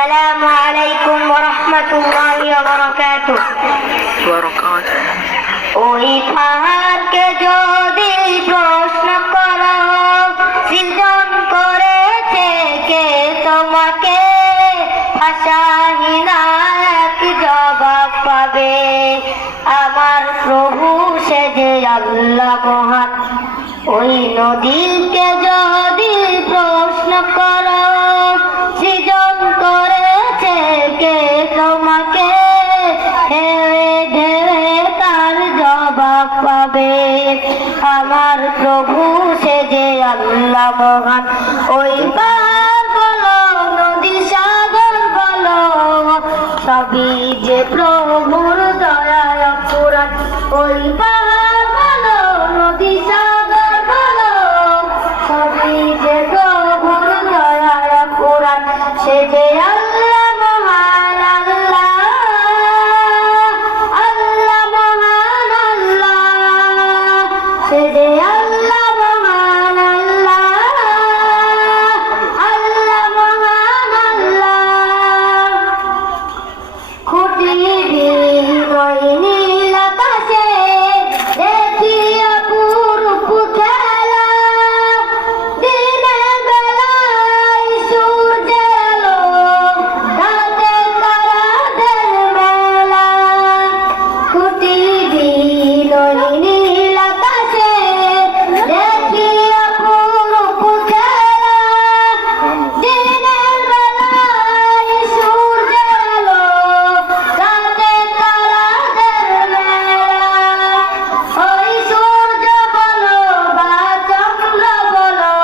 আসসালামু আলাইকুম ওয়া রাহমাতুল্লাহি ওয়া বারাকাতুহু। ওই পাহাড়কে যদি প্রশ্ন করো সৃজন করেছে কে তোমাকে, ভাষাহীন এক জবাব পাবে। আমার প্রভু সে যে আল্লাহ মহান। ওই নদীকে যদি প্রশ্ন করো সৃজন করেছে কে তোমাকে, ঢেউে ঢেউে তার জবাব পাবে। আমার প্রভু সে যে আল্লাহ মহান। ওই পাহাড় বলো নদী সাগর বলো সবই যে প্রভুর দয়ায় অপরাধ। ওই পাহাড় বলো নদী সাগর বলো সবই যে প্রভুর দয়ায় অপরাধ। সে যে আল্লাহ মহান আল্লাহ, আল্লাহ মহান আল্লাহ, সে যে আল্লাহ মহান আল্লাহ, আল্লাহ মহান আল্লাহ। খুঁটি বিহীন নীল আকাশে দেখি অপরূপ খেলা, দিনের বেলায় সূর্যের আলো, রাতে তারাদের মেলা। খুঁটি বিহীন নীল আকাশে দেখি অপরূপ খেলা, দিনের বেলায় সূর্যের আলো, রাতে তারাদের মেলা। ওই সূর্য বলো বা চন্দ্র বলো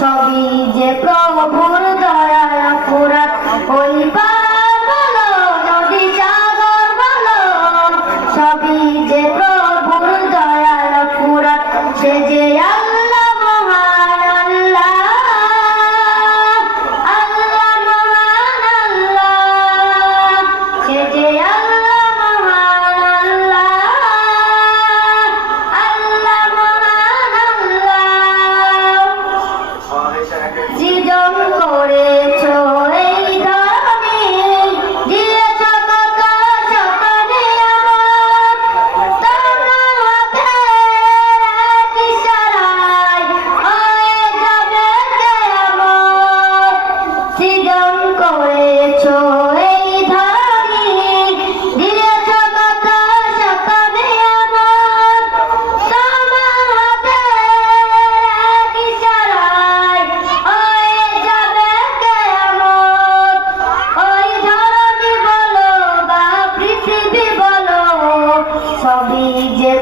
সবই যে প্রভুর দয়ার অপরাধ। ওই পাহাড় বলো নদী সাগর বলো সবই যে প্রভুর দয়ার অপরাধ। সে যে আল্লাহ মহান আল্লাহ, আল্লাহ মহান আল্লাহ, সে যে আল্লাহ মহান আল্লাহ, আল্লাহ মহান আল্লাহ। সৃজন করেছো এই ধরনী, দিয়েছ কত শত নিয়ামত, তোমরা হাতের এক ইশারায় হয়ে যাবে কিয়ামত। সৃজন করেছো এই ধরনী, দিয়েছ কত শত নিয়ামত, তোমরা হাতের এক ইশারায় হয়ে যাবে কিয়ামত। ওই ধরনী বলো বা পৃথিবী বলো সবই যে